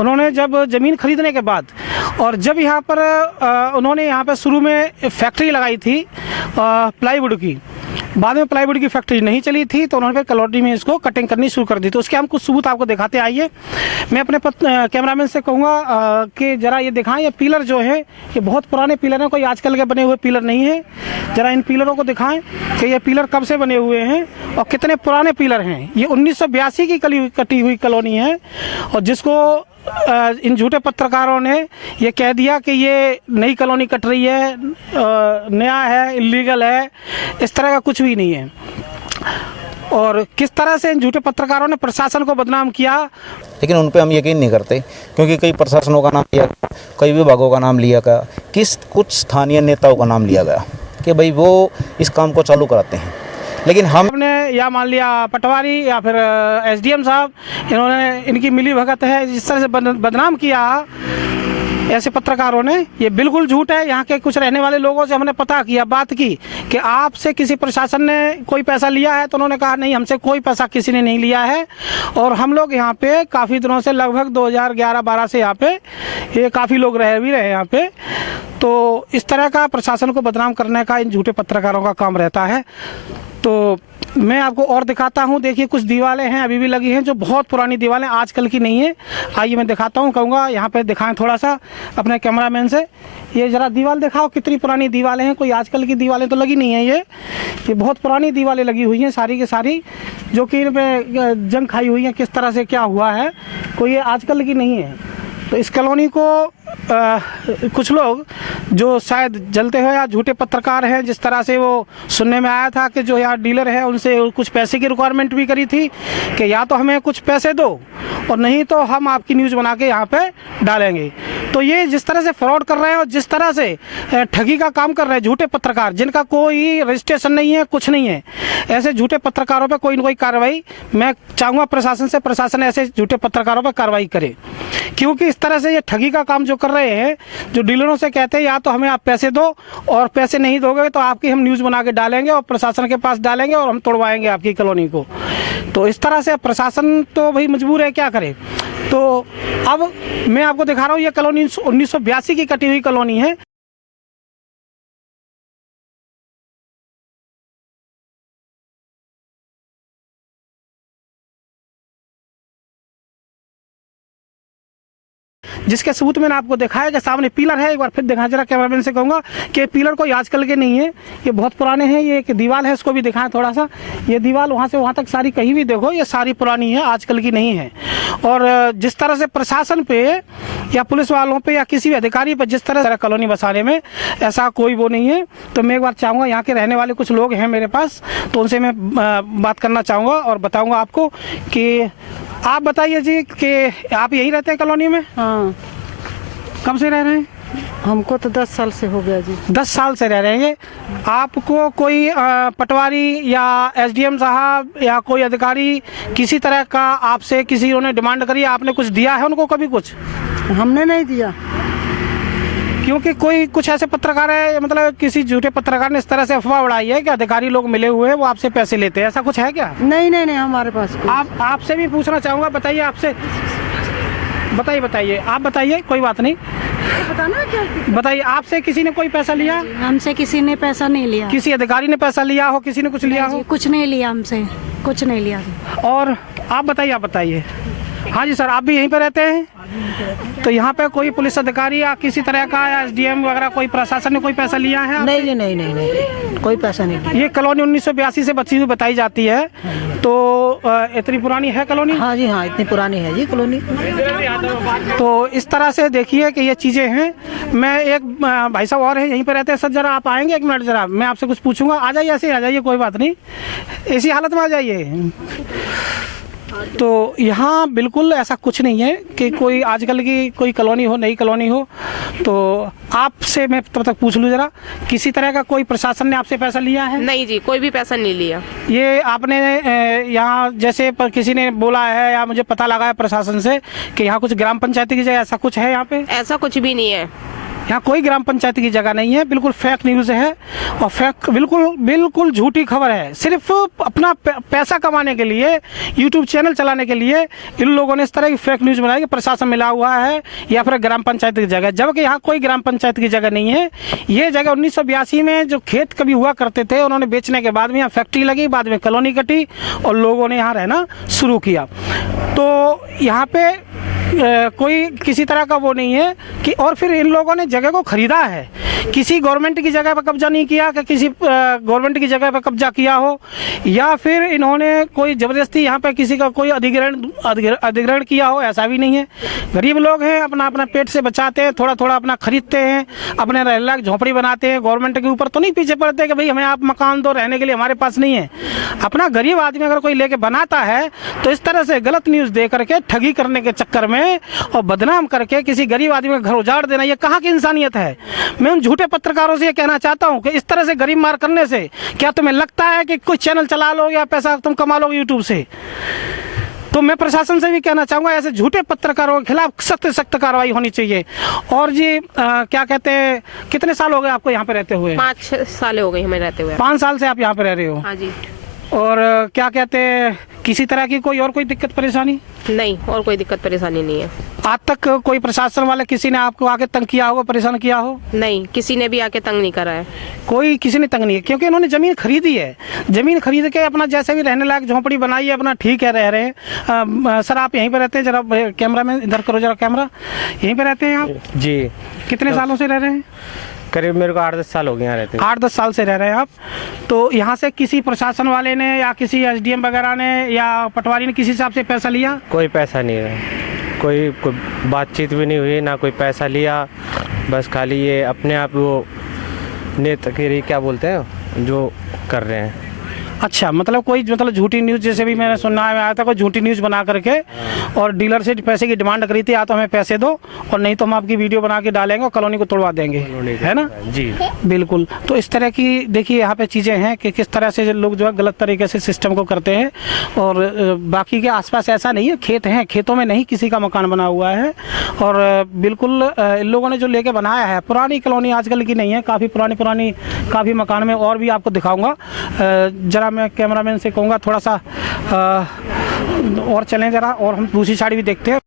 उन्होंने जब ज़मीन खरीदने के बाद और जब यहाँ पर उन्होंने यहाँ पर शुरू में फैक्ट्री लगाई थी प्लाईवुड की, बाद में प्लाईवुड की फैक्ट्री नहीं चली थी तो उन्होंने फिर कलौटी में इसको कटिंग करनी शुरू कर दी। तो उसके हम कुछ सबूत आपको दिखाते आइए। मैं अपने कैमरामैन से कहूँगा कि ज़रा ये दिखाएं, ये पिलर जो है ये बहुत पुराने पिलर हैं, कोई आजकल के बने हुए पिलर नहीं है। ज़रा इन पिलरों को दिखाएं कि ये पिलर कब से बने हुए हैं और कितने पुराने पिलर हैं। ये 1982 की कटी हुई कॉलोनी है और जिसको इन झूठे पत्रकारों ने ये कह दिया कि ये नई कॉलोनी कट रही है, नया है, इलीगल है, इस तरह का कुछ भी नहीं है। और किस तरह से इन झूठे पत्रकारों ने प्रशासन को बदनाम किया, लेकिन उन पे हम यकीन नहीं करते क्योंकि कई प्रशासनों का नाम लिया, कई विभागों का नाम लिया गया, कुछ स्थानीय नेताओं का नाम लिया गया कि भाई वो इस काम को चालू कराते हैं। लेकिन हमने या मान लिया पटवारी या फिर एसडीएम साहब, इन्होंने इनकी मिली भगत है, जिस तरह से बदनाम किया ऐसे पत्रकारों ने, ये बिल्कुल झूठ है। यहाँ के कुछ रहने वाले लोगों से हमने पता किया, बात की कि आपसे किसी प्रशासन ने कोई पैसा लिया है, तो उन्होंने कहा नहीं, हमसे कोई पैसा किसी ने नहीं लिया है। और हम लोग यहाँ पे काफ़ी दिनों से, लगभग 2011-12 से यहाँ पे ये काफ़ी लोग रह भी रहे यहाँ पे। तो इस तरह का प्रशासन को बदनाम करने का इन झूठे पत्रकारों का काम रहता है। तो मैं आपको और दिखाता हूँ। देखिए कुछ दीवारें हैं अभी भी लगी हैं जो बहुत पुरानी दीवारें, आजकल की नहीं है। आइए मैं दिखाता हूँ, कहूँगा यहाँ पे दिखाएं थोड़ा सा अपने कैमरामैन से। ये ज़रा दीवार दिखाओ, कितनी पुरानी दीवारें हैं, कोई आजकल की दीवारें तो लगी नहीं है। ये बहुत पुरानी दीवारें लगी हुई हैं सारी की सारी, जो कि इन पर जंग खाई हुई हैं। किस तरह से क्या हुआ है, कोई ये आजकल की नहीं है। तो इस कॉलोनी को कुछ लोग जो शायद जलते हुए या झूठे पत्रकार हैं, जिस तरह से वो सुनने में आया था कि जो यहाँ डीलर है उनसे कुछ पैसे की रिक्वायरमेंट भी करी थी कि या तो हमें कुछ पैसे दो और नहीं तो हम आपकी न्यूज़ बना के यहाँ पे डालेंगे। तो ये जिस तरह से फ्रॉड कर रहे हैं और जिस तरह से ठगी का काम कर रहे हैं झूठे पत्रकार, जिनका कोई रजिस्ट्रेशन नहीं है, कुछ नहीं है, ऐसे झूठे पत्रकारों पर कोई न कोई कार्रवाई मैं चाहूँगा प्रशासन से, प्रशासन ऐसे झूठे पत्रकारों पर कार्रवाई करे। क्योंकि इस तरह से ये ठगी का काम जो कर रहे हैं, जो डीलरों से कहते हैं या तो हमें आप पैसे दो और पैसे नहीं दोगे तो आपकी हम न्यूज़ बना के डालेंगे और प्रशासन के पास डालेंगे और हम तोड़वाएंगे आपकी कॉलोनी को। तो इस तरह से प्रशासन तो भाई मजबूर है, क्या करे। तो अब मैं आपको दिखा रहा हूँ, ये कॉलोनी 1982 की कटी हुई कॉलोनी है। जिसके सबूत मैंने आपको दिखाया कि सामने पिलर है। एक बार फिर दिखाएं जरा, कैमरामैन से कहूँगा कि पिलर कोई आजकल के नहीं है, ये बहुत पुराने हैं। ये एक दीवार है, इसको भी दिखाएं थोड़ा सा। ये दीवार वहाँ से वहाँ तक सारी कहीं भी देखो, ये सारी पुरानी है, आजकल की नहीं है। और जिस तरह से प्रशासन पे या पुलिस वालों पे या किसी भी अधिकारी पर जिस तरह कॉलोनी बसाने में ऐसा कोई वो नहीं है। तो मैं एक बार चाहूँगा, यहाँ के रहने वाले कुछ लोग हैं मेरे पास, तो उनसे मैं बात करना चाहूँगा और बताऊँगा आपको कि आप बताइए जी कि आप यहीं रहते हैं कॉलोनी में? हाँ। कब से रह रहे हैं? हमको तो 10 साल से हो गया जी। 10 साल से रह रहे हैं। आपको कोई पटवारी या एसडीएम साहब या कोई अधिकारी किसी तरह का आपसे किसी ने डिमांड करी, आपने कुछ दिया है उनको कभी? कुछ हमने नहीं दिया। क्योंकि कोई कुछ ऐसे पत्रकार है, मतलब किसी झूठे पत्रकार ने इस तरह से अफवाह उड़ाई है कि अधिकारी लोग मिले हुए हैं, वो आपसे पैसे लेते हैं, ऐसा कुछ है क्या? नहीं नहीं नहीं, हमारे पास आपसे भी पूछना चाहूँगा, बताइए आपसे, बताइए आप बताइए, कोई बात नहीं, बताना क्या? बताइए आपसे किसी ने कोई पैसा लिया? हमसे किसी ने पैसा नहीं लिया। किसी अधिकारी ने पैसा लिया हो, किसी ने कुछ लिया हो? कुछ नहीं लिया, हमसे कुछ नहीं लिया। और आप बताइए। हाँ जी सर, आप भी यहीं पे रहते हैं? तो यहाँ पे कोई पुलिस अधिकारी या किसी तरह का या एसडीएम वगैरह कोई प्रशासन ने कोई पैसा लिया है? नहीं जी, नहीं, कोई पैसा नहीं। ये कॉलोनी 1982 से बची हुई बताई जाती है, तो इतनी पुरानी है कॉलोनी? हाँ जी हाँ, इतनी पुरानी है जी कॉलोनी। तो इस तरह से देखिए कि ये चीज़ें हैं। मैं एक भाई साहब और हैं यहीं पे रहते हैं। सर जरा आप आएंगे एक मिनट, जरा मैं आपसे कुछ पूछूंगा। आ जाइए, ऐसे आ जाइए, कोई बात नहीं, ऐसी हालत में आ जाइए। तो यहाँ बिल्कुल ऐसा कुछ नहीं है कि कोई आजकल की कोई कॉलोनी हो, नई कॉलोनी हो। तो आपसे मैं तब तक पूछ लूँ जरा, किसी तरह का कोई प्रशासन ने आपसे पैसा लिया है? नहीं जी, कोई भी पैसा नहीं लिया। ये आपने यहाँ जैसे पर किसी ने बोला है या मुझे पता लगा है प्रशासन से कि यहाँ कुछ ग्राम पंचायती की जगह ऐसा कुछ है यहाँ पे? ऐसा कुछ भी नहीं है। यहाँ कोई ग्राम पंचायत की जगह नहीं है, बिल्कुल फेक न्यूज़ है और फेक बिल्कुल झूठी खबर है। सिर्फ अपना पैसा कमाने के लिए, यूट्यूब चैनल चलाने के लिए इन लोगों ने इस तरह की फेक न्यूज़ बनाई कि प्रशासन मिला हुआ है या फिर ग्राम पंचायत की जगह, जबकि यहाँ कोई ग्राम पंचायत की जगह नहीं है। ये जगह 1982 में जो खेत कभी हुआ करते थे, उन्होंने बेचने के बाद में यहाँ फैक्ट्री लगी, बाद में कॉलोनी कटी और लोगों ने यहाँ रहना शुरू किया। तो यहाँ पे कोई किसी तरह का वो नहीं है कि, और फिर इन लोगों ने जगह को खरीदा है, किसी गवर्नमेंट की जगह पर कब्जा नहीं किया कि किसी गवर्नमेंट की जगह पर कब्जा किया हो, या फिर इन्होंने कोई ज़बरदस्ती यहाँ पे किसी का कोई अधिग्रहण किया हो, ऐसा भी नहीं है। गरीब लोग हैं, अपना अपना पेट से बचाते हैं, थोड़ा थोड़ा अपना खरीदते हैं, अपने रहने लायक झोंपड़ी बनाते हैं। गवर्नमेंट के ऊपर तो नहीं पीछे पड़ते कि भाई हमें आप मकान दो, रहने के लिए हमारे पास नहीं है। अपना गरीब आदमी अगर कोई लेके बनाता है तो इस तरह से गलत न्यूज़ दे करके ठगी करने के चक्कर में और बदनाम करके किसी गरीब आदमी का घर उजाड़ देना, ये कहाँ की इंसानियत है। मैं उन झूठे पत्रकारों से ये कहना चाहता हूँ कि इस तरह से गरीब मार करने से क्या तुम्हें लगता है कि कुछ चैनल चला लो या पैसा तुम कमा लोगे यूट्यूब से? तो मैं प्रशासन से भी कहना चाहूँगा, ऐसे झूठे पत्रकारों के खिलाफ सख्त सख्त कार्रवाई होनी चाहिए। और जी क्या कहते हैं, कितने साल हो गए आपको यहाँ पे रहते हुए? 5 साल हो गए हमें रहते हुए। 5 साल से आप यहाँ पे रह रहे हो? हाँ जी। और क्या कहते हैं, किसी तरह की कोई दिक्कत परेशानी? नहीं, और कोई दिक्कत परेशानी नहीं है। आज तक कोई प्रशासन वाले किसी ने आपको आके तंग किया होगा, परेशान किया हो? नहीं, किसी ने भी आके तंग नहीं करा है। कोई किसी ने तंग नहीं है, क्योंकि इन्होंने ज़मीन खरीदी है। ज़मीन खरीद के अपना जैसे भी रहने लायक झोंपड़ी बनाई है, अपना ठीक है, रह रहे हैं। सर आप यहीं पे रहते हैं? जरा कैमरा में इधर करो, जरा कैमरा। यहीं पे रहते हैं आप? जी। कितने सालों से रह रहे हैं? करीब मेरे को 8-10 साल हो गए यहाँ रहते। 8-10 साल से रह रहे हैं आप। तो यहाँ से किसी प्रशासन वाले ने या किसी SDM वगैरह ने या पटवारी ने किसी हिसाब से पैसा लिया? कोई पैसा नहीं है, कोई बातचीत भी नहीं हुई, ना कोई पैसा लिया। बस खाली ये अपने आप वो नेतागिरी क्या बोलते हैं जो कर रहे हैं। अच्छा, मतलब कोई झूठी न्यूज़, जैसे भी मैंने सुनना आया था, कोई झूठी न्यूज़ बना करके और डीलर से पैसे की डिमांड करी थी, या तो हमें पैसे दो और नहीं तो हम आपकी वीडियो बना के डालेंगे और कॉलोनी को तोड़वा देंगे, है ना? जी बिल्कुल। तो इस तरह की देखिए यहाँ पे चीज़ें हैं कि किस तरह से लोग जो है गलत तरीके से सिस्टम को करते हैं। और बाकी के आसपास ऐसा नहीं है, खेत हैं, खेतों में नहीं किसी का मकान बना हुआ है। और बिल्कुल इन लोगों ने जो लेके बनाया है, पुरानी कॉलोनी आजकल की नहीं है, काफ़ी पुरानी काफ़ी मकान में, और भी आपको दिखाऊँगा। जरा मैं कैमरामैन से कहूँगा थोड़ा सा और चलें जरा, और हम दूसरी साइड भी देखते हैं।